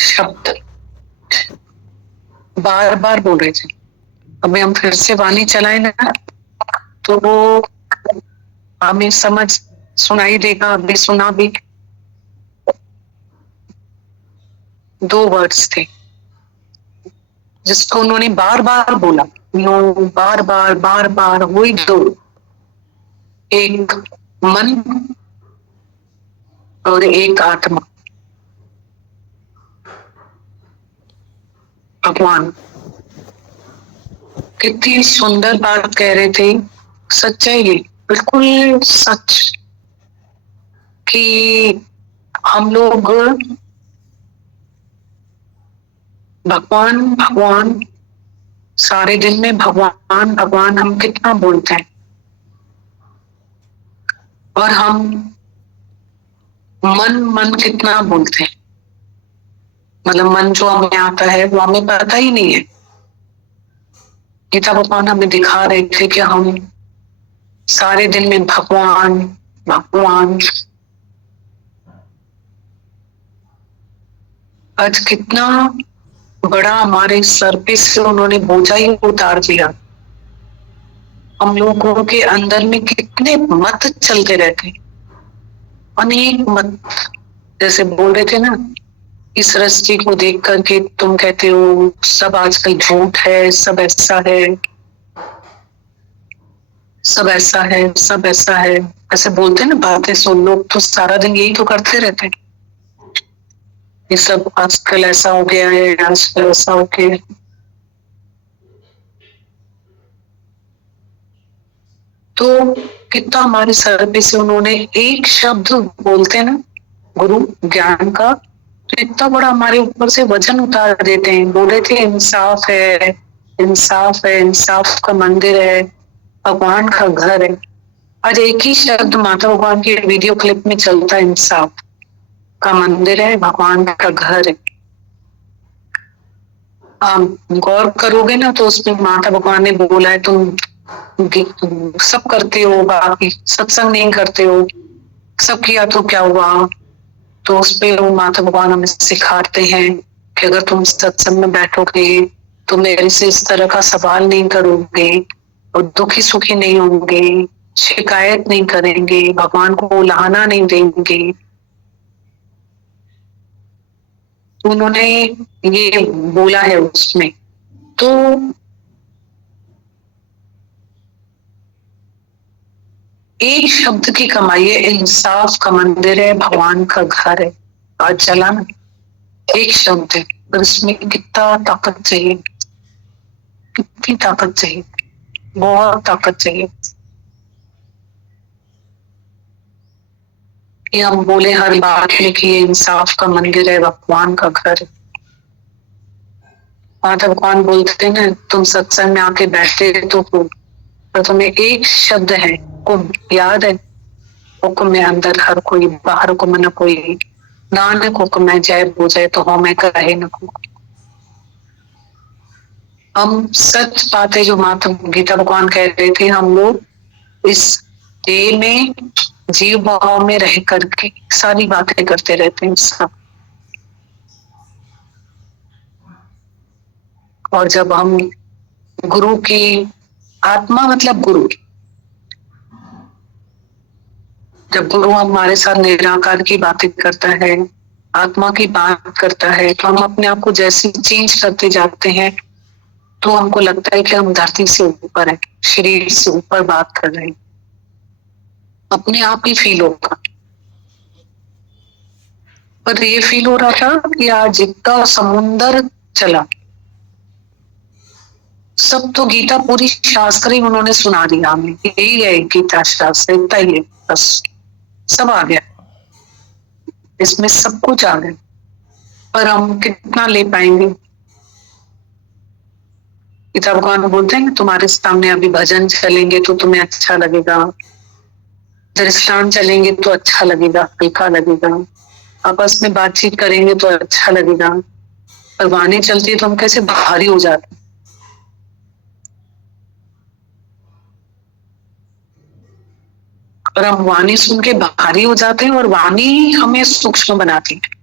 शब्द बार बार बोल रहे थे। अभी हम फिर से वाणी चलाए ना, तो वो हमें समझ सुनाई देगा। अभी सुना भी, 2 वर्ड्स थे जिसको उन्होंने बार बार बोला। बार बार बार बार वही 2, एक मन और एक आत्मा। भगवान कितनी सुंदर बात कह रहे थे। सच है ये, बिल्कुल सच, कि हम लोग भगवान भगवान सारे दिन में भगवान भगवान हम कितना बोलते हैं। और हम मन मन कितना बोलते हैं। मतलब मन जो हमें आता है वो हमें पता ही नहीं है। गीता भगवान हमें दिखा रहे थे कि हम सारे दिन में भगवान भगवान। आज कितना बड़ा हमारे सर पे से उन्होंने बोझा ही उतार दिया। हम लोगों के अंदर में कितने मत चलते रहते, अनेक मत। जैसे बोल रहे थे ना, इस सृष्टि को देख करके तुम कहते हो सब आजकल झूठ है, सब ऐसा है, सब ऐसा है, सब ऐसा है। ऐसे बोलते ना बातें, सुन लोग तो सारा दिन यही तो करते रहते हैं। ये सब आजकल ऐसा हो गया है, आजकल ऐसा हो गया है। तो कितना हमारे सर पे से उन्होंने एक शब्द बोलते हैं ना, गुरु ज्ञान का, तो इतना बड़ा हमारे ऊपर से वजन उतार देते हैं। बोले थे इंसाफ है, इंसाफ है, इंसाफ का मंदिर है, भगवान का घर है। आज एक ही शब्द माता भगवान के वीडियो क्लिप में चलता है, इंसाफ का मंदिर है, भगवान का घर है। आप गौर करोगे ना तो उसमें माता भगवान ने बोला है तुम सब करते हो, बाकी सत्संग नहीं करते हो, सब किया तो क्या हुआ। तो उस पे वो माता भगवान हमें सिखाते हैं कि अगर तुम सत्संग में बैठोगे तो मेरे से इस तरह का सवाल नहीं करोगे और दुखी सुखी नहीं होंगे, शिकायत नहीं करेंगे, भगवान को उलाहना नहीं देंगे। तो उन्होंने ये बोला है उसमें। तो एक शब्द की कमाई है, इंसाफ का मंदिर है, भगवान का घर है। आज चला ना, एक शब्द है पर इसमें कितना ताकत चाहिए, कितनी ताकत चाहिए, बहुत ताकत चाहिए। कि हम बोले हर बात में कि ये इंसाफ का मंदिर है, भगवान का घर है। माता भगवान बोलते हैं ना, तुम सत्संग में आके बैठते तो हो, पर तुम्हें एक शब्द है, हुक्म याद है। हुक्म में अंदर हर कोई, बाहर हुक्म न कोई, नानक हुक्म है, जय पूजे तो हो मैं कहे न को। हम सच बातें जो माता गीता भगवान कह रहे थे, हम लोग इस देह में जीव भाव में रह करके सारी बातें करते रहते हैं सब। और जब हम गुरु की, आत्मा मतलब गुरु, जब गुरु हमारे साथ निराकार की बातें करता है, आत्मा की बात करता है, तो हम अपने आप को जैसे चेंज करते जाते हैं। तो हमको लगता है कि हम धरती से ऊपर है, शरीर से ऊपर बात कर रहे हैं, अपने आप ही फील होगा। पर ये फील हो रहा था कि आज इतना समुंदर चला, सब तो गीता पूरी शास्त्र ही उन्होंने सुना दिया हमें, यही है गीता शास्त्र, इतना ही है बस, सब आ गया इसमें, सब कुछ आ गया। पर हम कितना ले पाएंगे। गीता भगवान बोलते हैं तुम्हारे सामने अभी भजन चलेंगे तो तुम्हें अच्छा लगेगा, दृष्टान चलेंगे तो अच्छा लगेगा, हल्का लगेगा, आपस में बातचीत करेंगे तो अच्छा लगेगा। पर वाणी चलती है तो हम कैसे भारी हो जाते हैं। और हम वाणी सुन के भारी हो जाते हैं और वाणी हमें सूक्ष्म बनाती है।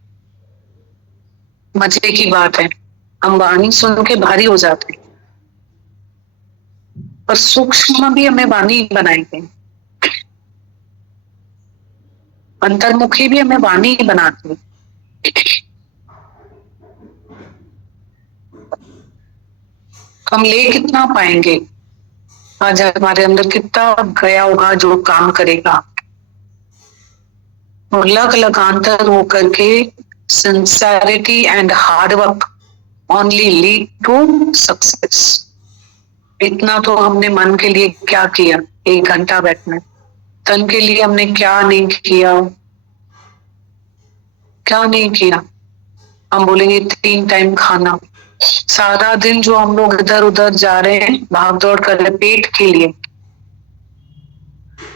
मजे की बात है, हम वाणी सुन के भारी हो जाते हैं, पर सूक्ष्म भी हमें वाणी बनाएंगे, अंतर्मुखी भी हमें वाणी बनाती है। हम ले कितना पाएंगे, आज हमारे अंदर कितना गया होगा जो काम करेगा, और लग लगातार हो करके sincerity and hard work only lead to success. इतना तो हमने मन के लिए क्या किया, 1 घंटा बैठना, तन के लिए हमने क्या नहीं किया, क्या नहीं किया। हम बोलेंगे 3 टाइम खाना, सारा दिन जो हम लोग इधर उधर जा रहे हैं, भाग दौड़ कर रहे, पेट के लिए,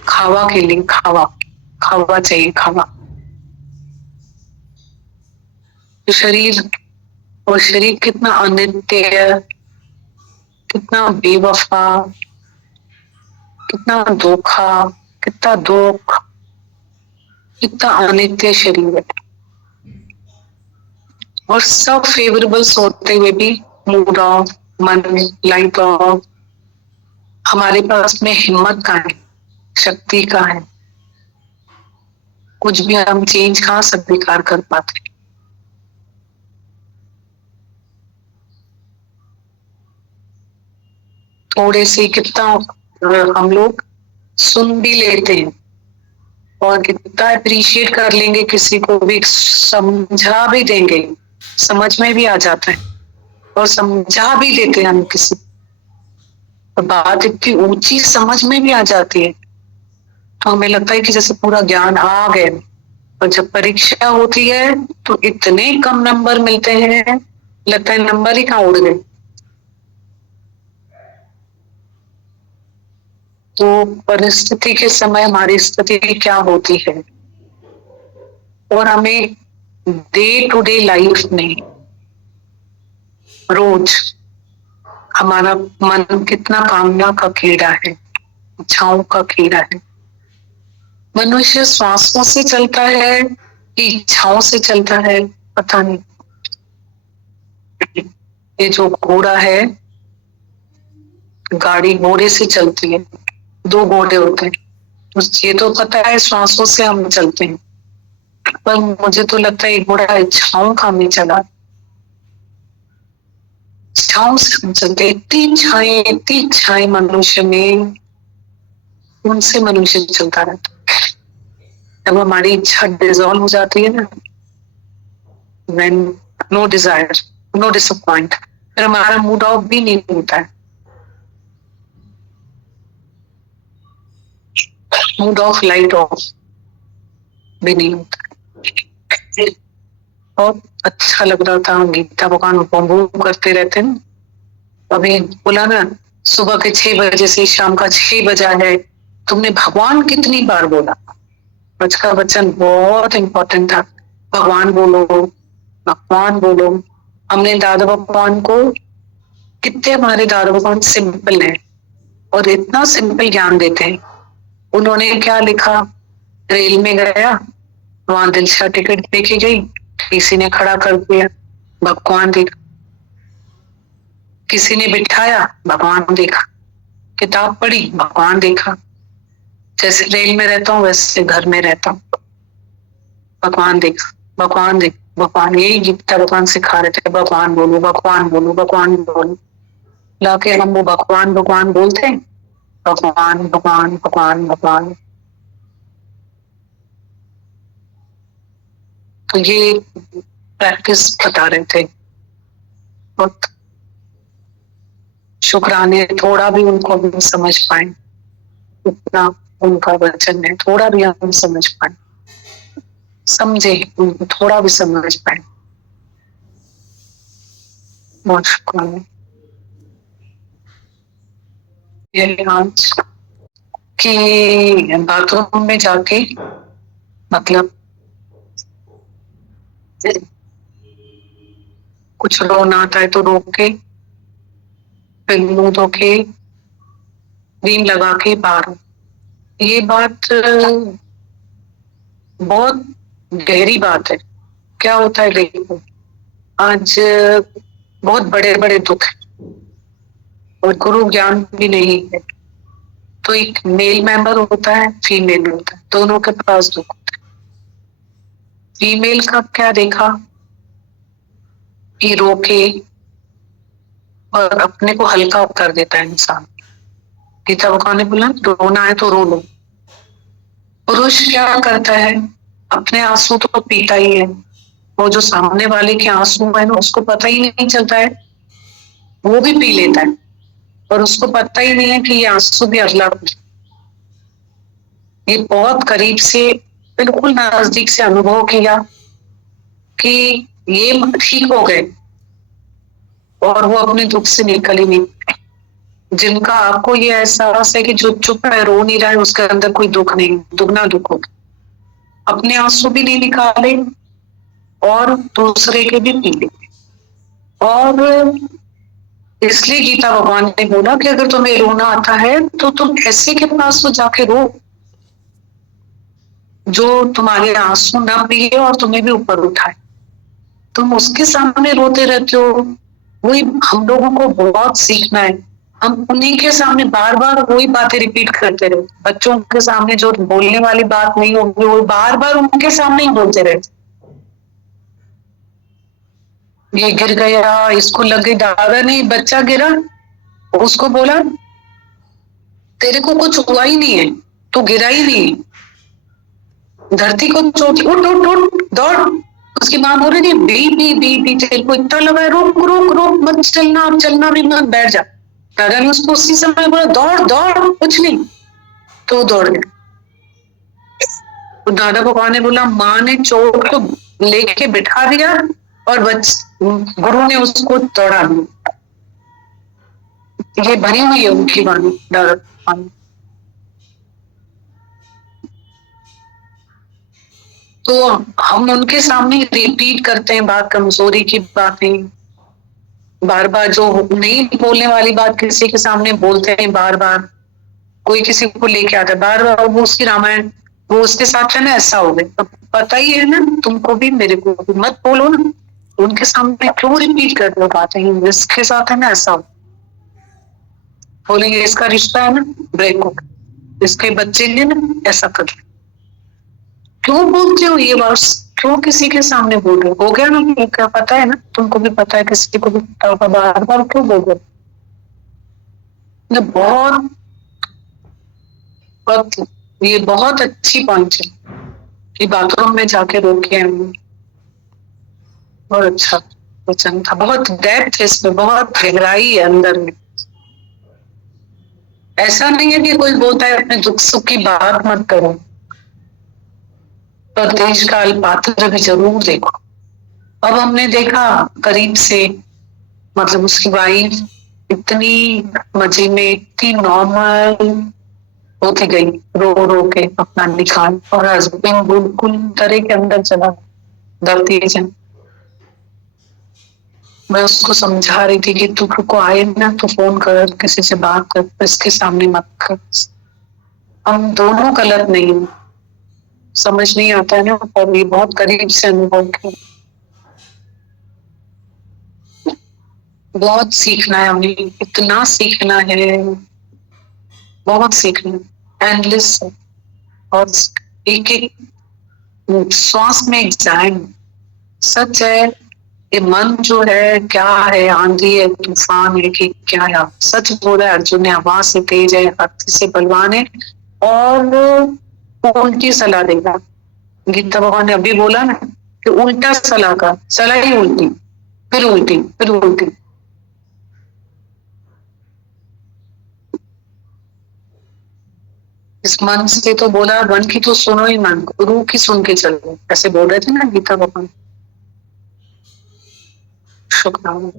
खावा के लिए, खावा खावा चाहिए, खावा। तो शरीर, और शरीर कितना अनित्य है, कितना बेवफा, कितना धोखा, कितना दुख, कितना अनित्य शरीर है। और सब फेवरेबल्स होते हुए भी मूड ऑफ, मन लाइट ऑफ, हमारे पास में हिम्मत का है, शक्ति का है, कुछ भी हम चेंज कहाँ स्वीकार कर पाते। थोड़े से कितना हम लोग सुन भी लेते हैं, और कितना अप्रिशिएट कर लेंगे, किसी को भी समझा भी देंगे, समझ में भी आ जाता है, और समझा भी देते हैं हम किसी, और बात इतनी ऊंची समझ में भी आ जाती है, तो हमें लगता है कि जैसे पूरा ज्ञान आ गया। और जब परीक्षा होती है तो इतने कम नंबर मिलते हैं, लगता है नंबर ही कहाँ उड़ गए। तो परिस्थिति के समय हमारी स्थिति क्या होती है, और हमें डे टू डे लाइफ में रोज हमारा मन कितना कामना का कीड़ा है, इच्छाओं का कीड़ा है। मनुष्य श्वासों से चलता है कि इच्छाओं से चलता है, पता नहीं। ये जो घोड़ा है, गाड़ी घोड़े से चलती है, 2 घोड़े होते हैं, ये तो पता है श्वासों से हम चलते हैं, पर मुझे तो लगता है ये घोड़ा इच्छाओं का हमें चला, इच्छाओं से हम चलते। इतनी इच्छाएं मनुष्य में, उनसे मनुष्य चलता रहता। जब हमारी इच्छा डिसॉल्व हो जाती है ना, when no desire, no disappoint, फिर हमारा मूड ऑफ भी नहीं होता है, मूड ऑफ लाइट ऑफ भी नहीं होता। बहुत अच्छा लग रहा था, गीता भगवान बम्बू करते रहते हैं। अभी बोला ना, सुबह के 6 बजे से शाम का 6 बजा है, तुमने भगवान कितनी बार बोला। आज का वचन बहुत इंपॉर्टेंट था, भगवान बोलो, भगवान बोलो। हमने दादा भगवान को, कितने हमारे दादा भगवान सिंपल है, और इतना सिंपल ज्ञान देते हैं। उन्होंने क्या लिखा, रेल में गया, वहां दिलशा टिकट देखी गई, किसी ने खड़ा कर दिया, भगवान देखा, किसी ने बिठाया, भगवान देखा, किताब पढ़ी, भगवान देखा। जैसे रेल में रहता हूँ वैसे घर में रहता हूँ, भगवान देखा, भगवान देख, भगवान, यही गीता भगवान सिखा रहे थे, भगवान बोलो, भगवान बोलो, भगवान बोलो। लाके हम वो भगवान भगवान बोलते हैं, भगवान भगवान भगवान भगवान। तो ये प्रैक्टिस बता रहे थे। बहुत शुक्राने, थोड़ा भी उनको भी समझ पाए, इतना उनका वचन है, थोड़ा भी हम समझ पाए, समझे, उनको थोड़ा भी समझ पाए, बहुत शुक्राने। ये आज कि बाथरूम में जाके, मतलब कुछ रोना आता है तो रोक के, फिर मुंह धो के, क्रीम लगा के बाहर। ये बात बहुत गहरी बात है। क्या होता है, देखो, आज बहुत बड़े बड़े दुख है और गुरु ज्ञान भी नहीं है। तो एक मेल मेंबर होता है, फीमेल होता है, दोनों के पास दुख होता है। फीमेल का क्या देखा कि रोके और अपने को हल्का कर देता है इंसान। गीता भगवान ने बोला रोना है तो रो लो। पुरुष क्या करता है, अपने आंसू तो पीता ही है, वो जो सामने वाले के आंसू है ना उसको पता ही नहीं चलता है, वो भी पी लेता है और उसको पता ही नहीं है कि ये आंसू भी अगला। ये बहुत करीब से, बिल्कुल नजदीक से अनुभव किया कि ये ठीक हो गए और वो अपने दुख से निकल ही नहीं। जिनका आपको ये एहसास है कि जो चुप है, रो नहीं रहा है, उसके अंदर कोई दुख नहीं, दुगना दुख होगा। अपने आंसू भी नहीं निकाले और दूसरे के भी पी ले। और इसलिए गीता भगवान ने बोला कि अगर तुम्हें रोना आता है तो तुम ऐसे के पास तो जाके रो जो तुम्हारे आंसू ना पिए और तुम्हें भी ऊपर उठाए। तुम उसके सामने रोते रहते हो। वही हम लोगों को बहुत सीखना है। हम उन्हीं के सामने बार बार वही बातें रिपीट करते रहे। बच्चों के सामने जो बोलने वाली बात नहीं होगी वो बार बार उनके सामने ही बोलते रहे। ये गिर गया, इसको लग गई, दादा नहीं, बच्चा गिरा, उसको बोला तेरे को कुछ हुआ ही नहीं है, तू गिरा ही नहीं, धरती को चोट, उठ उठ उठ दौड़। उसकी माँ बोल रही थी बी बी बी बी, तेरे को इतना लगा है, रोक रोक रोक मत चलना, अब चलना भी मत, बैठ जा। दादा ने उसको उसी समय बोला दौड़ दौड़, कुछ नहीं, तो दौड़ गया। तो दादा भगवान ने बोला माँ ने चोट को लेके बिठा दिया और गुरु ने उसको दौड़ा दिया। ये भरी हुई है उनकी वाणी, दादा भगवान। तो हम उनके सामने रिपीट करते हैं बात, कमजोरी की बातें, बार बार जो नहीं बोलने वाली बात किसी के सामने बोलते हैं बार बार। कोई किसी को लेके आता है बार बार, वो उसकी रामायण, वो उसके साथ है ना ऐसा हो गया। पता ही है ना तुमको भी मेरे को भी, मत बोलो ना उनके सामने, क्यों रिपीट कर रहे हो बातें, इसके साथ है ना ऐसा हो। बोलेंगे इसका रिश्ता है ना ब्रेक हो, इसके बच्चे ने ना ऐसा कर, क्यों बोलते हो ये वर्ड्स, क्यों किसी के सामने बोल रहे हो गया ना, क्या पता है ना, तुमको भी पता है, किसी को भी पता होगा, बार बार क्यों बोल रहे हो। बहुत बहुत ये बहुत अच्छी पॉइंट है कि बाथरूम में जाके रोके हैं। बहुत अच्छा वचन था, बहुत डेप्थ है इसमें, बहुत गहराई है अंदर में। ऐसा नहीं है कि कोई बोलता है अपने दुख सुख की बात मत करो, पर देश काल पात्र भी जरूर देखो। अब हमने देखा करीब से, मतलब उसकी वाइफ इतनी मजे में, इतनी नॉर्मल होती गई, रो रो के अपना निकाल, और हस्बैंड बिल्कुल तरह के अंदर चला धरती जन। मैं उसको समझा रही थी कि तू को आए ना तो फोन कर, किसी से बात कर, इसके सामने मत कर। हम दोनों गलत नहीं, समझ नहीं आता है ना, पर ये बहुत करीब से अनुभव किया। बहुत सीखना है हमें, इतना सीखना है, बहुत सीखना है, एंडलेस। और एक एक श्वास में एग्जाम, सच है। ये मन जो है क्या है, आंधी है, तूफान है कि क्या है। सच बोला है अर्जुन ने, आवाज से तेज है, हाथी से बलवान है और उल्टी सलाह देगा। गीता भगवान ने अभी बोला ना कि उल्टा सलाह का, सलाह ही उल्टी, फिर उल्टी, फिर उल्टी। इस मन से तो बोला, मन की तो सुनो ही मन, गुरु की सुन के चलो, ऐसे बोल रहे थे ना गीता भगवान। शुक्राना।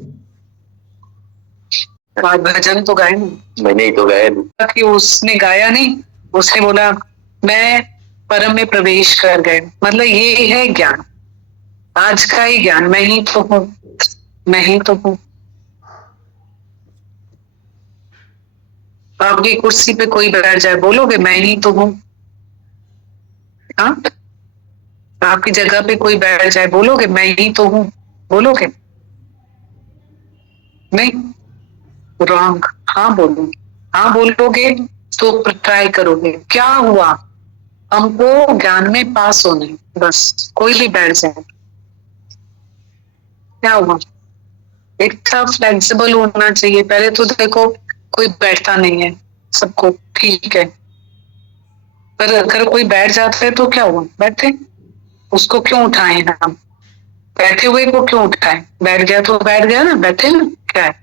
आज भजन तो गाए नहीं, मैंने ही तो गाया कि उसने गाया नहीं, उसने बोला मैं परम में प्रवेश कर गए। मतलब ये है ज्ञान, आज का ही ज्ञान, मैं ही तो हूँ, मैं ही तो हूँ। आपकी कुर्सी पे कोई बैठ जाए, बोलोगे मैं ही तो हूँ? हाँ, आपकी जगह पे कोई बैठ जाए, बोलोगे मैं ही तो हूँ? बोलोगे? नहीं, रॉन्ग। हाँ बोलो, हाँ बोलोगे तो ट्राई करोगे। क्या हुआ, हमको ज्ञान में पास होना है, बस। कोई भी बैठ जाए, क्या हुआ, इतना फ्लेक्सिबल होना चाहिए। पहले तो देखो, कोई बैठता नहीं है, सबको ठीक है, पर अगर कोई बैठ जाता है तो क्या हुआ, बैठे, उसको क्यों उठाए हम, बैठे हुए को क्यों उठाए, बैठ गया तो बैठ गया ना, बैठे ना, क्या है,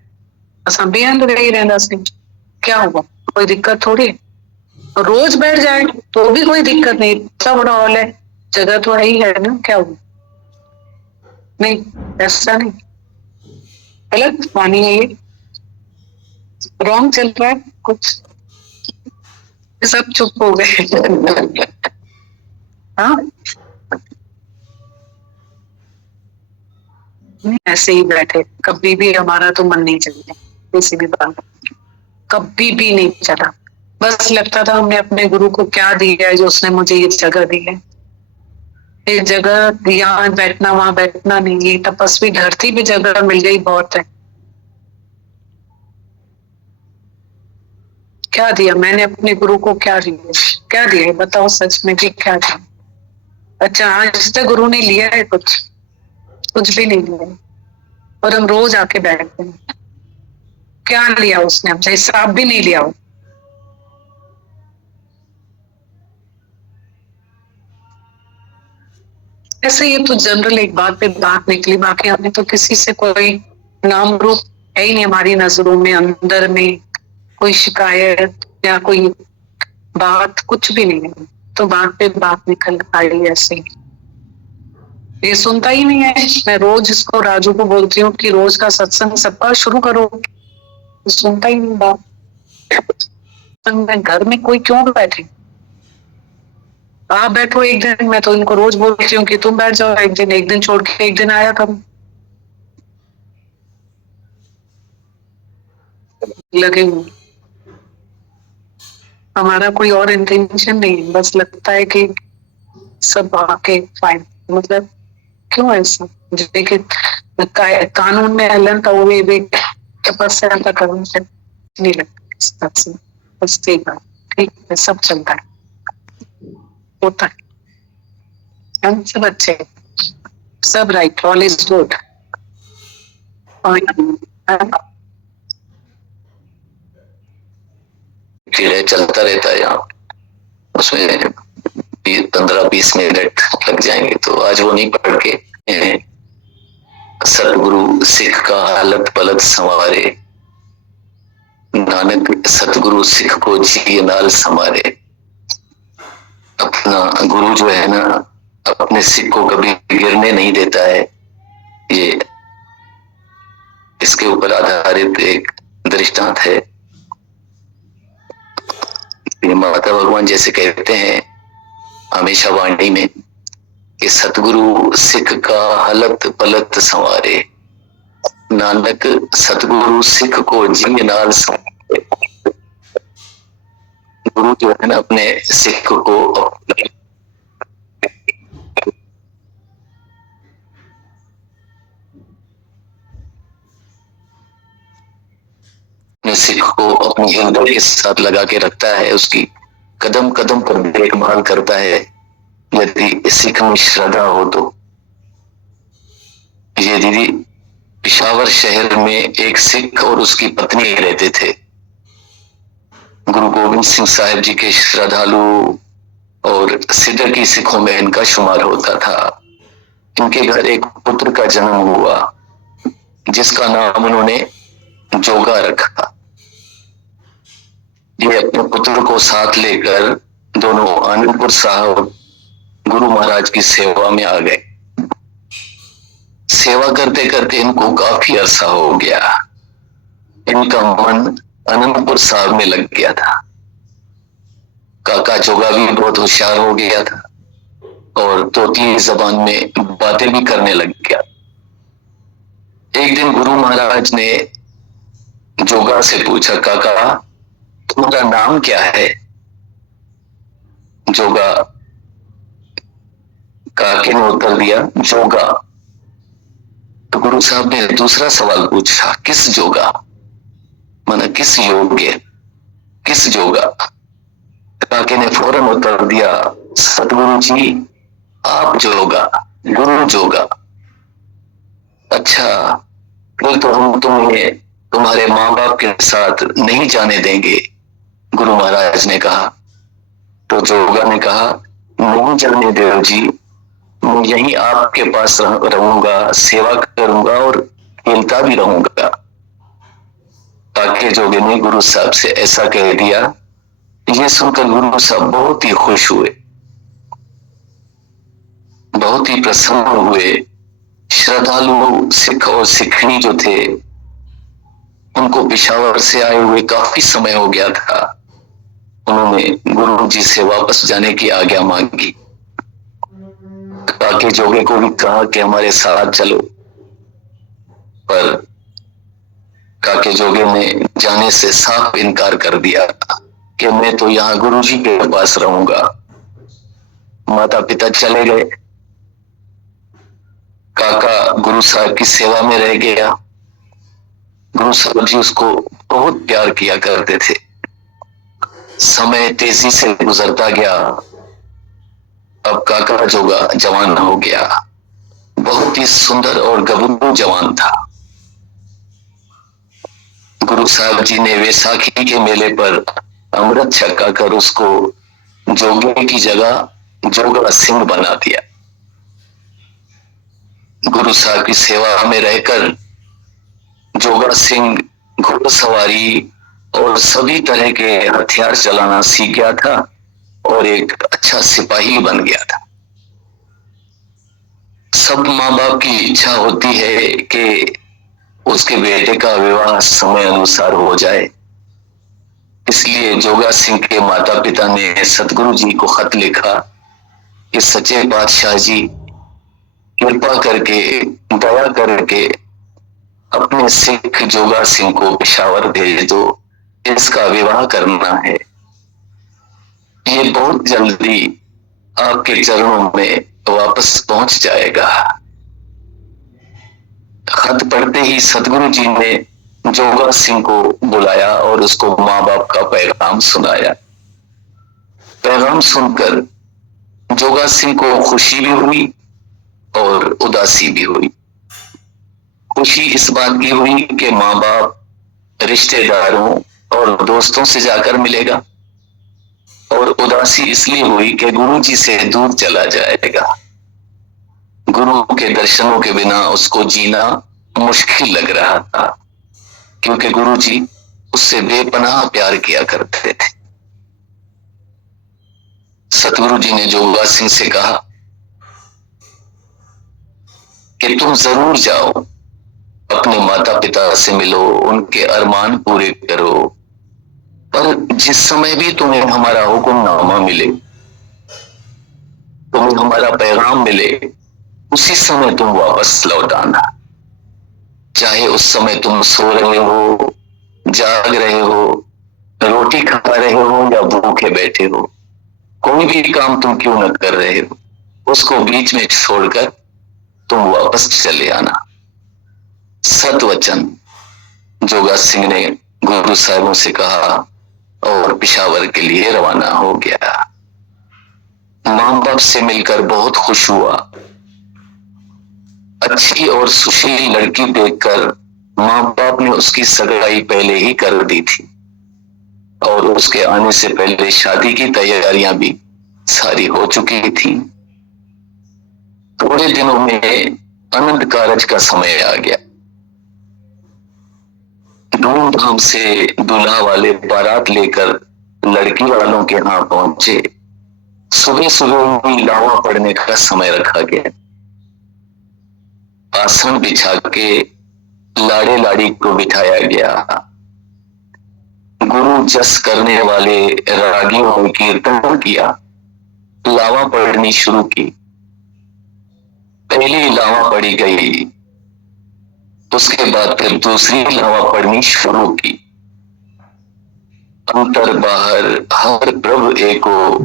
बस हम भी अंदर ही रहना से क्या हुआ, कोई दिक्कत थोड़ी है। रोज बैठ जाए तो भी कोई दिक्कत नहीं, इतना बड़ा हॉल है, जगह तो है ही है ना, क्या हुआ। नहीं, ऐसा नहीं, गलत मानिए, ये रॉन्ग चल रहा है कुछ। सब चुप हो गए। हाँ, ऐसे ही बैठे, कभी भी हमारा तो मन नहीं चलता किसी भी बात, कभी भी नहीं चला। बस लगता था हमने अपने गुरु को क्या दिया है जो उसने मुझे ये जगह दी है, ये जगह, यहाँ बैठना वहां बैठना नहीं, ये तपस्वी धरती भी जगह मिल गई बहुत है। क्या दिया मैंने अपने गुरु को, क्या दिया, क्या दिया है बताओ सच में कि क्या दिया। अच्छा, आज तक गुरु ने लिया है कुछ, कुछ भी नहीं लिया, और हम रोज आके बैठते हैं। क्या लिया उसने हमसे, हिसाब भी नहीं लिया हो। ऐसे ये तो जनरल एक बात पे बात निकली, बाकी हमने तो किसी से कोई नाम रूप है ही नहीं हमारी नजरों में, अंदर में कोई शिकायत या कोई बात कुछ भी नहीं है, तो बात पे बात निकल आई ऐसे ही। ये सुनता ही नहीं है। मैं रोज इसको, राजू को बोलती हूँ कि रोज का सत्संग सबका शुरू करो, ये सुनता ही नहीं बात। मैं घर में कोई क्यों बैठे, आप बैठो एक दिन, मैं तो इनको रोज बोलती हूँ कि तुम बैठ जाओ एक दिन, एक दिन छोड़ के एक दिन आया करो, लगे हुए। हमारा कोई और इंटेंशन नहीं है, बस लगता है कि सब आके फाइन, मतलब क्यों ऐसा, देखिए कानून में हलन का हुए भी तपस्या का कर्म से नहीं लगता इस बात से, बस ठीक है, ठीक है, सब चलता है, होता है, हम सब अच्छे, सब राइट, ऑल इज गुड। धीरे चलता रहता है यहाँ, उसमें 15-20 मिनट लग जाएंगे, तो आज वो नहीं पढ़ के सतगुरु सिख का हालत पलट संवारे, नानक सतगुरु सिख को जिए नाल समारे। अपना गुरु जो है ना, अपने सिख को कभी गिरने नहीं देता है, ये इसके ऊपर आधारित एक दृष्टांत है। माता भगवान जैसे कहते हैं हमेशा वाणी में कि सतगुरु सिख का हलत पलत संवारे, नानक सतगुरु सिख को जिए नाल संवारे। गुरु जो है ना, अपने सिख को अपने सिख को अपने हृदय के साथ लगा के रखता है, उसकी कदम कदम पर देखभाल करता है, यदि सिख में श्रद्धा हो तो। ये दीदी, पिशावर शहर में एक सिख और उसकी पत्नी रहते थे। गुरु गोविंद सिंह साहिब जी के श्रद्धालु और सिद्दकी सिखों में इनका शुमार होता था। इनके घर एक पुत्र का जन्म हुआ जिसका नाम उन्होंने जोगा रखा। ये अपने पुत्र को साथ लेकर दोनों आनंदपुर साहब गुरु महाराज की सेवा में आ गए। सेवा करते करते इनको काफी अरसा हो गया, इनका मन आनंदपुर साहब में लग गया था। काका जोगा भी बहुत होशियार हो गया था और तोती जबान में बातें भी करने लग गया। एक दिन गुरु महाराज ने जोगा से पूछा, काका तुम्हारा नाम क्या है? जोगा काके ने उत्तर दिया, जोगा। तो गुरु साहब ने दूसरा सवाल पूछा, किस जोगा, माना किस योग्य, किस जोगा। काके ने फौरन उत्तर दिया, सतगुरु जी आप जोगा, गुरु जोगा। अच्छा, फिर तो हम तुम्हें तुम्हारे माँ बाप के साथ नहीं जाने देंगे, गुरु महाराज ने कहा। तो जोगा ने कहा, नहीं जाने देव जी, मैं यहीं आपके पास रहूंगा, सेवा करूंगा और खेलता भी रहूंगा। काके जोगे ने गुरु साहब से ऐसा कह दिया। ये सुनकर गुरु साहब बहुत ही खुश हुए, बहुत ही प्रसन्न हुए। श्रद्धालु सिख और सिखनी जो थे, उनको पेशावर से आए हुए काफी समय हो गया था। उन्होंने गुरु जी से वापस जाने की आज्ञा मांगी। काके जोगे को भी कहा कि हमारे साथ चलो, पर काके जोगे ने जाने से साफ इनकार कर दिया कि मैं तो यहाँ गुरु जी के पास रहूंगा। माता पिता चले गए, काका गुरु साहब की सेवा में रह गया। गुरु साहब जी उसको बहुत प्यार किया करते थे। समय तेजी से गुजरता गया। अब काका जोगा जवान हो गया, बहुत ही सुंदर और गबरू जवान था। गुरु साहब जी ने वैसाखी के मेले पर अमृत छकाकर उसको जोगे की जगह जोगा सिंह बना दिया। गुरु साहब की सेवा में रहकर जोगा सिंह घुड़सवारी और सभी तरह के हथियार चलाना सीख गया था और एक अच्छा सिपाही बन गया था। सब माँ बाप की इच्छा होती है कि उसके बेटे का विवाह समय अनुसार हो जाए। इसलिए जोगा सिंह के माता पिता ने सतगुरु जी को खत लिखा कि सच्चे बादशाह जी कृपा करके, दया करके अपने सिख जोगा सिंह को पेशावर भेज दो, इसका विवाह करना है। ये बहुत जल्दी आपके चरणों में वापस पहुंच जाएगा। खत पढ़ते ही सतगुरु जी ने जोगा सिंह को बुलाया और उसको माँ बाप का पैगाम सुनाया। पैगाम सुनकर जोगा सिंह को खुशी भी हुई और उदासी भी हुई। खुशी इस बात की हुई कि माँ बाप, रिश्तेदारों और दोस्तों से जाकर मिलेगा, और उदासी इसलिए हुई कि गुरु जी से दूर चला जाएगा। गुरु के दर्शनों के बिना उसको जीना मुश्किल लग रहा था, क्योंकि गुरु जी उससे बेपनाह प्यार किया करते थे। सतगुरु जी ने जोगा सिंह से कहा कि तुम जरूर जाओ, अपने माता पिता से मिलो, उनके अरमान पूरे करो, पर जिस समय भी तुम्हें हमारा हुक्मनामा मिले, तुम्हें हमारा पैगाम मिले, उसी समय तुम वापस लौट आना। चाहे उस समय तुम सो रहे हो, जाग रहे हो, रोटी खा रहे हो या भूखे बैठे हो, कोई भी काम तुम क्यों न कर रहे हो, उसको बीच में छोड़कर तुम वापस चले आना। सतवचन जोगा सिंह ने गुरु साहिबों से कहा और पेशावर के लिए रवाना हो गया। मां बाप से मिलकर बहुत खुश हुआ। अच्छी और सुशील लड़की देखकर मां बाप ने उसकी सगाई पहले ही कर दी थी और उसके आने से पहले शादी की तैयारियां भी सारी हो चुकी थी। थोड़े दिनों में अनंत कारज का समय आ गया। धूमधाम से दूल्हा वाले बारात लेकर लड़की वालों के यहाँ पहुंचे। सुबह सुबह ही लावा पड़ने का समय रखा गया। आसन बिछा के लाड़े लाड़ी को बिठाया गया। गुरु जस करने वाले रागियों ने कीर्तन किया, लावा पढ़नी शुरू की। पहली लावा पढ़ी गई, उसके बाद फिर दूसरी लावा पढ़नी शुरू की। अंतर बाहर हर प्रभु एको,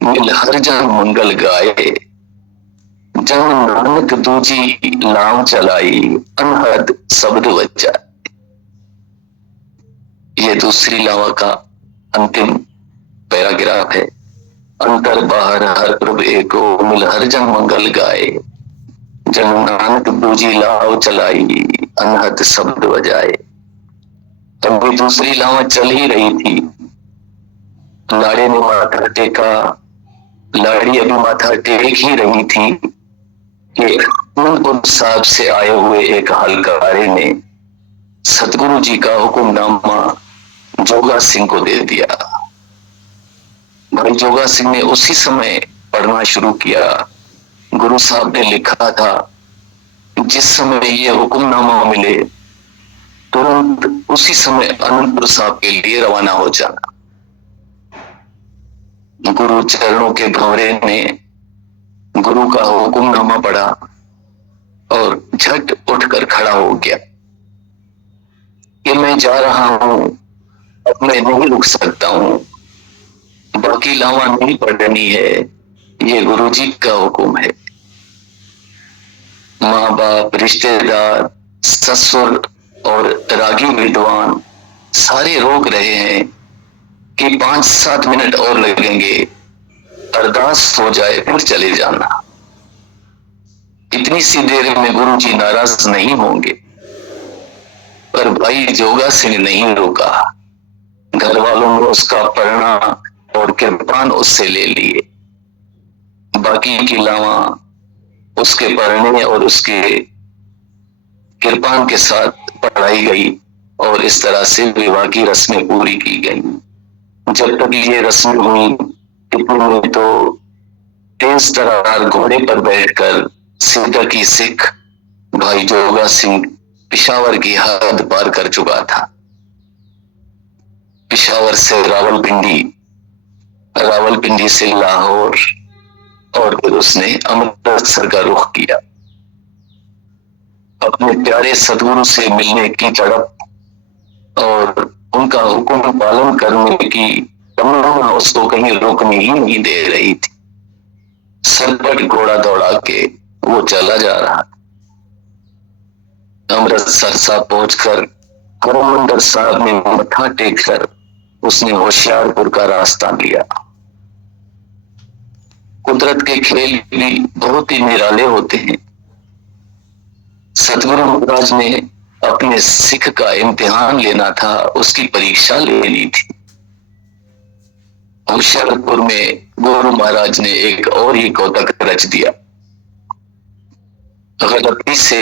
मिल हर जन मंगल गाए। जन नानक दूजी लाव चलाई, अनहद शब्द बचा। ये दूसरी लावा का अंतिम पैराग्राफ है। अंतर बाहर हर प्रभ एको, मिल हर जन मंगल गाए। जन नानक दूजी लाव चलाई, अनहद शब्द बजाए। तब दूसरी लावा चल ही रही थी। लाड़े ने माथा टेका, लाड़ी अभी माथा टेक ही रही थी कि अनंतपुर साहब से आए हुए एक हलकारे ने सतगुरु जी का हुक्मनामा जोगा सिंह को दे दिया। भाई जोगा सिंह ने उसी समय पढ़ना शुरू किया। गुरु साहब ने लिखा था, जिस समय ये हुक्मनामा मिले तुरंत उसी समय अनंतपुर साहब के लिए रवाना हो जाना। गुरु चरणों के भंवरे ने गुरु का हुक्मनामा पढ़ा और झट उठकर खड़ा हो गया कि मैं जा रहा हूं, अब मैं नहीं रुक सकता हूं, बाकी लावा नहीं पढ़नी है, ये गुरु जी का हुक्म है। माँ बाप, रिश्तेदार, ससुर और रागी विद्वान सारे रोक रहे हैं कि 5-7 मिनट और लगेंगे, अरदास हो जाए फिर चले जाना। इतनी सी देर में गुरु जी नाराज नहीं होंगे। पर भाई जोगा सिंह नहीं रोका। घर वालों ने उसका पढ़ना और कृपान उससे ले लिए। बाकी की लावा उसके पढ़ने और उसके कृपान के साथ पढ़ाई गई और इस तरह से विवाह की रस्में पूरी की गई। जब तक ये रस्में हुई, इतने में तो तेज तरार घोड़े पर बैठकर सीधा की सिख भाई जोगा सिंह पिशावर की हद पार कर चुका था। पिशावर से रावलपिंडी, रावलपिंडी से लाहौर और फिर उसने अमृतसर का रुख किया। अपने प्यारे सदगुरु से मिलने की तड़प और उनका हुक्म पालन करने की तमन्ना उसको कहीं रोकनी ही नहीं दे रही थी। सरपट घोड़ा दौड़ा के वो चला जा रहा। अमृतसर साहब पहुंचकर हरमंदिर साहब में मत्था टेक कर उसने होशियारपुर का रास्ता लिया। कुदरत के खेल भी बहुत ही निराले होते हैं। सतगुरु महाराज ने अपने सिख का इम्तिहान लेना था, उसकी परीक्षा लेनी थी। होशियारपुर में गुरु महाराज ने एक और ही कौतक रच दिया। गलती से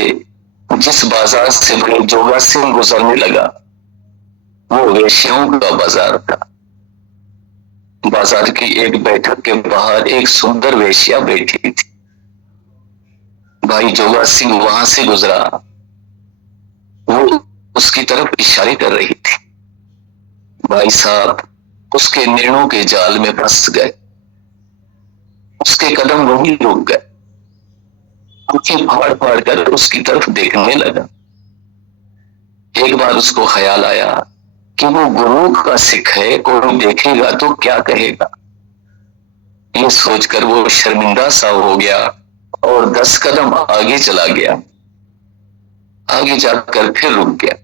जिस बाजार से भाई जोगा सिंह गुजरने लगा वो वेश्याओं का बाजार था। बाजार की एक बैठक के बाहर एक सुंदर वेश्या बैठी थी। भाई जोगा सिंह वहां से गुजरा, वो उसकी तरफ इशारे कर रही थी। भाई साहब उसके निर्णयों के जाल में फंस गए। उसके कदम वहीं रुक गए। आंखें फाड़ फाड़ कर उसकी तरफ देखने लगा। एक बार उसको ख्याल आया कि वो गुरु का सिख है, कोई देखेगा तो क्या कहेगा। ये सोचकर वो शर्मिंदा सा हो गया और 10 कदम आगे चला गया। आगे जाकर फिर रुक गया।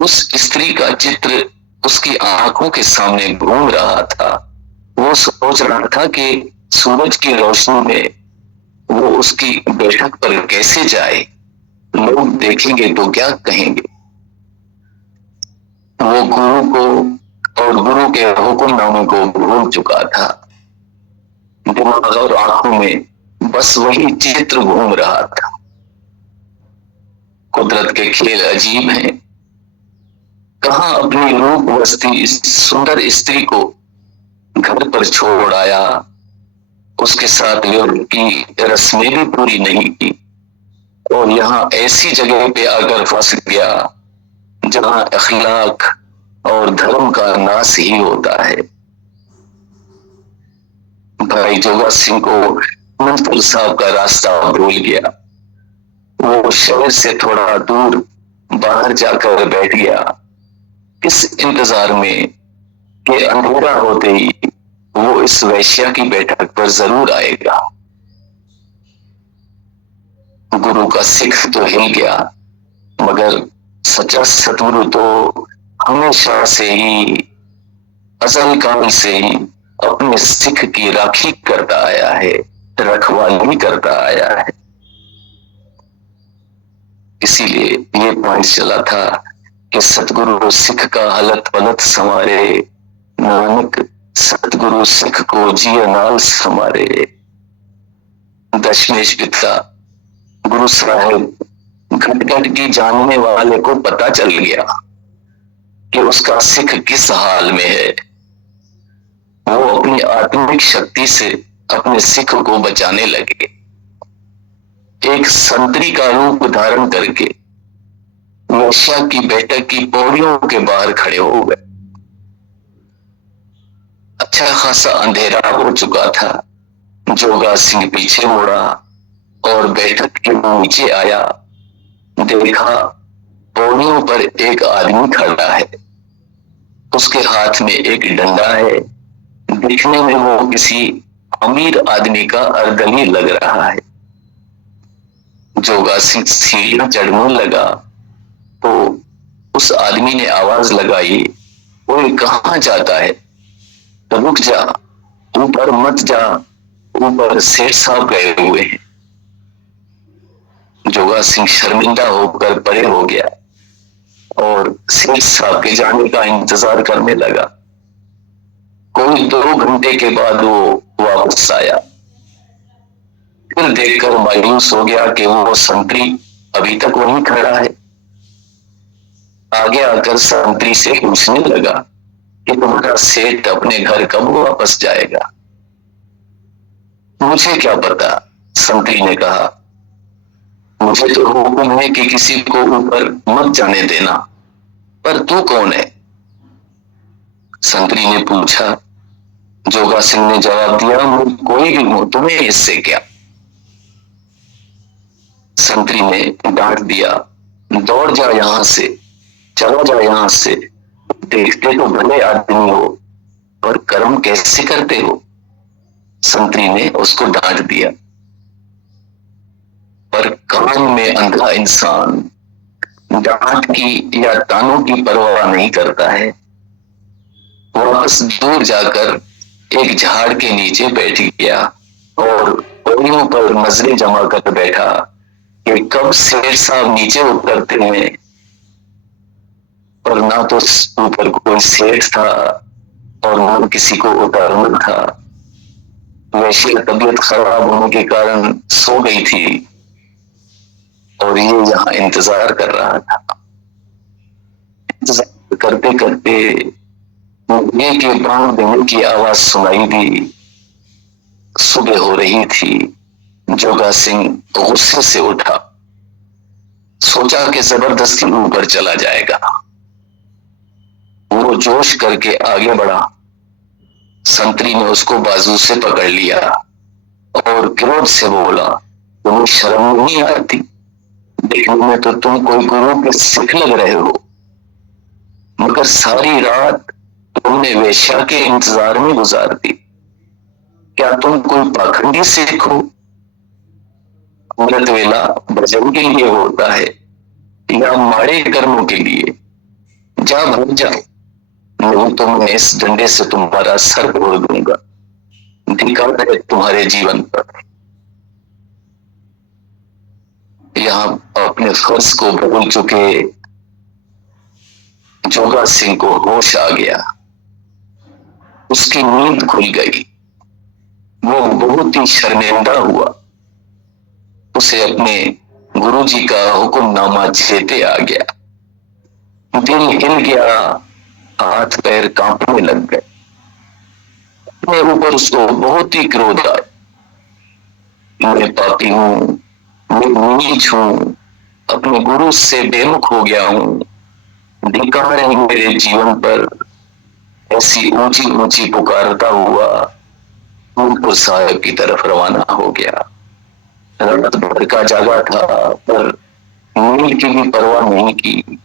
उस स्त्री का चित्र उसकी आंखों के सामने घूम रहा था। वो सोच रहा था कि सूरज की रोशनी में वो उसकी बैठक पर कैसे जाए, लोग देखेंगे तो क्या कहेंगे। वो गुरु को और गुरु के हुक्मनामे को भूल चुका था। दिमाग और आंखों में बस वही चित्र घूम रहा था। कुदरत के खेल अजीब हैं। कहां अपनी रूप वस्ती इस सुंदर स्त्री को घर पर छोड़ आया, उसके साथ विवाह की रस्में भी पूरी नहीं की और यहाँ ऐसी जगह पे आकर फंस गया जहां अखलाक और धर्म का नाश ही होता है। भाई जोगा सिंह को अनंतपुर साहब का रास्ता भूल गया। वो शहर से थोड़ा दूर बाहर जाकर बैठ गया, इस इंतजार में कि अंधेरा होते ही वो इस वैश्या की बैठक पर जरूर आएगा। गुरु का सिख तो हिल गया, मगर सच्चा सतगुरु तो हमेशा से ही, अजल काल से ही अपने सिख की राखी करता आया है, रखवाली करता आया है। इसीलिए ये पॉइंट चला था कि सतगुरु सिख का हलत पलत संवारे, नानक सतगुरु सिख को जिया नाल संवारे। दशमेश पिता गुरु साहिब घट घट की जानने वाले को पता चल गया कि उसका सिख किस हाल में है। वो अपनी आत्मिक शक्ति से अपने सिख को बचाने लगे। एक संतरी का रूप धारण करके वेश्या की बैठक की पौड़ियों के बाहर खड़े हो गए। अच्छा खासा अंधेरा हो चुका था। जोगा सिंह पीछे मुड़ा और बैठक के नीचे आया। देखा पौड़ियों पर एक आदमी खड़ा है, उसके हाथ में एक डंडा है। दिखने में वो किसी अमीर आदमी का अर्दली लग रहा है। जोगा सिंह सीढ़ियां चढ़ने लगा तो उस आदमी ने आवाज लगाई, ओए कहां जाता है? तो रुक जा, ऊपर मत जा, ऊपर सेठ साहब गए हुए हैं। जोगा सिंह शर्मिंदा होकर परे हो गया और सेठ साहब के जाने का इंतजार करने लगा। कोई 2 घंटे के बाद वो वापस आया। फिर देखकर मायूस हो गया कि वो संतरी अभी तक वहीं खड़ा है। आगे आकर संतरी से पूछने लगा कि तुम्हारा सेठ अपने घर कब वापस जाएगा? मुझे क्या पता, संतरी ने कहा। मुझे तो हुक्म है कि किसी को ऊपर मत जाने देना, पर तू कौन है? संतरी ने पूछा। जोगा सिंह ने जवाब दिया, मैं कोई भी हूं, तुम्हें इससे क्या? संतरी ने डांट दिया, दौड़ जा यहां से, चला जा यहां से। देखते तो भले आदमी हो, पर कर्म कैसे करते हो? संतरी ने उसको डांट दिया। पर कान में अंधा इंसान डांट की या तानों की परवाह नहीं करता है। वापस दूर जाकर एक झाड़ के नीचे बैठ गया और पौड़ियों पर नजरें जमा कर बैठा कि कब सेठ साहब नीचे उतरते हैं। और ना तो ऊपर कोई सेठ था और ना किसी को उतारना था। वैसे तबीयत खराब होने के कारण सो गई थी और ये यहाँ इंतजार कर रहा था। इंतजार करते करते मुर्गे के बांग देने की आवाज सुनाई दी। सुबह हो रही थी। जोगा सिंह गुस्से से उठा, सोचा कि जबरदस्ती ऊपर चला जाएगा। वो जोश करके आगे बढ़ा। संतरी ने उसको बाजू से पकड़ लिया और क्रोध से बोला, तुम्हें शर्म नहीं आती? देखने में तो तुम कोई गुरु के सिख लग रहे हो, मगर सारी रात तुमने वेश्या के इंतजार में गुजार दी। क्या तुम कोई पाखंडी सिख हो? अमृत वेला भजन के लिए होता है या माड़े कर्मों के लिए? जा भाग जाओ, नहीं तो मैं इस डंडे से तुम्हारा सर फोड़ दूंगा। धिक्कार है तुम्हारे जीवन पर। यहाँ अपने फर्ज को भूल चुके जोगा सिंह को होश आ गया। उसकी नींद खुल गई। वो बहुत ही शर्मिंदा हुआ। उसे अपने गुरुजी का हुक्मनामा चेते आ गया। दिल हिल गया, हाथ पैर कांपने लग गए। अपने ऊपर उसको बहुत ही क्रोध आया। मैं पापी हूं, मैं नीच हूं, अपने गुरु से बेमुख हो गया हूं। धिक्कार है मेरे जीवन पर। ऐसी ऊंची ऊंची पुकारता हुआ नूरपुर साहिब की तरफ रवाना हो गया। रात भर का जागा था, पर नींद की भी परवाह नहीं की।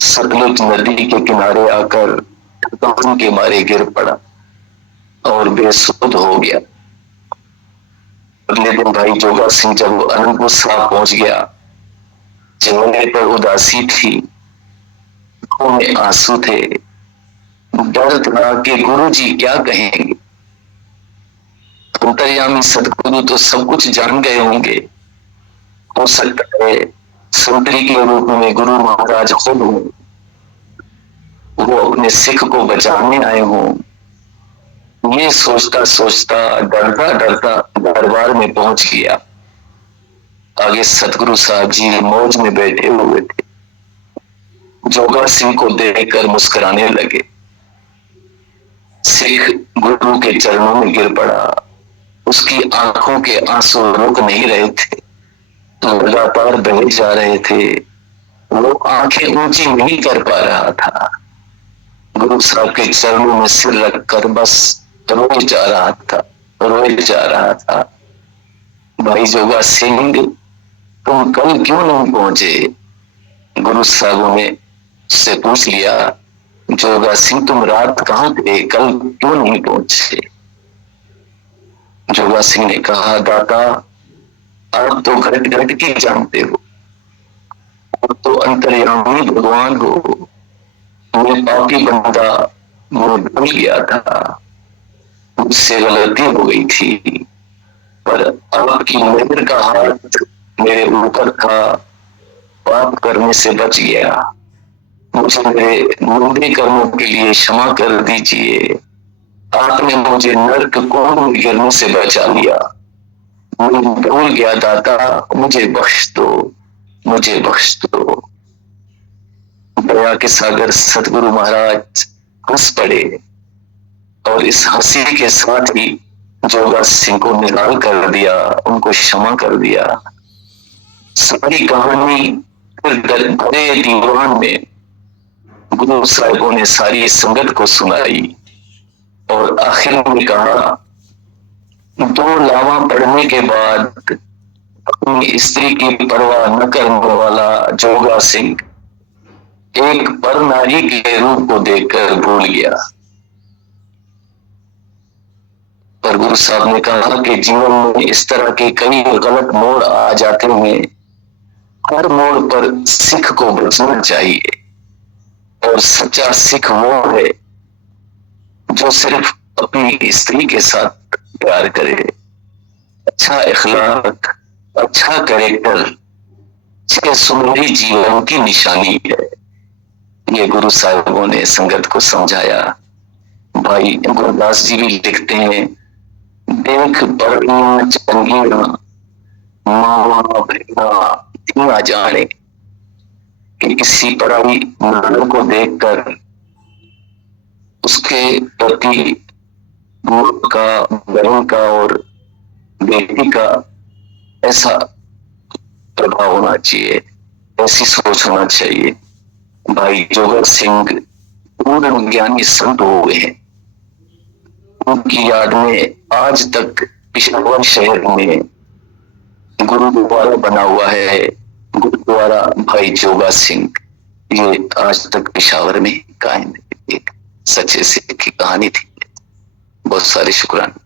सतलुज नदी के किनारे आकर थकान के मारे गिर पड़ा और बेसुध हो गया। अगले दिन भाई जोगा सिंह जब अनंतपुर साहब पहुंच गया, चेहरे पर उदासी थी, आंखों में आंसू थे, डर था कि गुरु जी क्या कहेंगे। अंतर्यामी सदगुरु तो सब कुछ जान गए होंगे, हो सकता है संतरी के रूप में गुरु महाराज खुद हो, वो अपने सिख को बचाने आए हों। ये सोचता सोचता डरता डरता दरबार में पहुंच गया। आगे सतगुरु साहब जी मौज में बैठे हुए थे। जोगा सिंह को देखकर मुस्कुराने लगे। सिख गुरु के चरणों में गिर पड़ा। उसकी आंखों के आंसू रुक नहीं रहे थे, लगातार बहे जा रहे थे। वो आंखें ऊंची नहीं कर पा रहा था। गुरु साहब के चरणों में सिर रखकर बस रोए जा रहा था, रोए जा रहा था। भाई जोगा सिंह, तुम कल क्यों नहीं पहुंचे? गुरु साहब ने से पूछ लिया, जोगा सिंह तुम रात कहाँ थे, कल क्यों नहीं पहुंचे? जोगा सिंह ने कहा, दाता आप तो घट घट के जानते हो, आप तो अंतर्यामी भगवान हो। मैं पापी बंदा, मैं भूल गया था, मुझसे गलती हो गई थी, पर आपकी मेहर का हाथ मेरे ऊपर था, पाप करने से बच गया। मुझे मेरे बुरे कर्मों के लिए क्षमा कर दीजिए। आपने मुझे नरक कुंड में गिरने से बचा लिया। मैं भूल गया दाता, मुझे बख्श दो, मुझे बख्श दो। दया के सागर सतगुरु महाराज हंस पड़े और इस हंसी के साथ ही जोगा सिंह को निकाल कर दिया, उनको क्षमा कर दिया। सारी कहानी फिर बड़े दीवान में गुरु साहिबों ने सारी संगत को सुनाई और आखिर में कहा, दो लावा पढ़ने के बाद अपनी स्त्री की परवाह न करने वाला जोगा सिंह एक पर नारी के रूप को देखकर भूल गया। पर गुरु साहब ने कहा कि जीवन में इस तरह के कई गलत मोड़ आ जाते हैं, हर मोड़ पर सिख को बचना चाहिए। और सच्चा सिख वो है जो सिर्फ अपनी स्त्री के साथ प्यार करे। अच्छा इखलाक, अच्छा कैरेक्टर ये सुनहरी जीवन की निशानी है। ये गुरु साहिबों ने संगत को समझाया। भाई गुरदास जी भी लिखते हैं, देख बड़ियां चंगियां मावा भैया जाने, कि किसी पराई नार को देखकर उसके प्रति माँ का, बहन का और बेटी का ऐसा प्रभाव होना चाहिए, ऐसी सोच होना चाहिए। भाई जोगा सिंह पूर्ण ज्ञानी संत हो गए हैं। उनकी याद में आज तक पिशावर शहर में गुरुद्वारा बना हुआ है, गुरुद्वारा भाई जोगा सिंह। ये आज तक पिशावर में कायम है। एक सच्चे सिख की कहानी थी। बहुत सारे शुक्राना।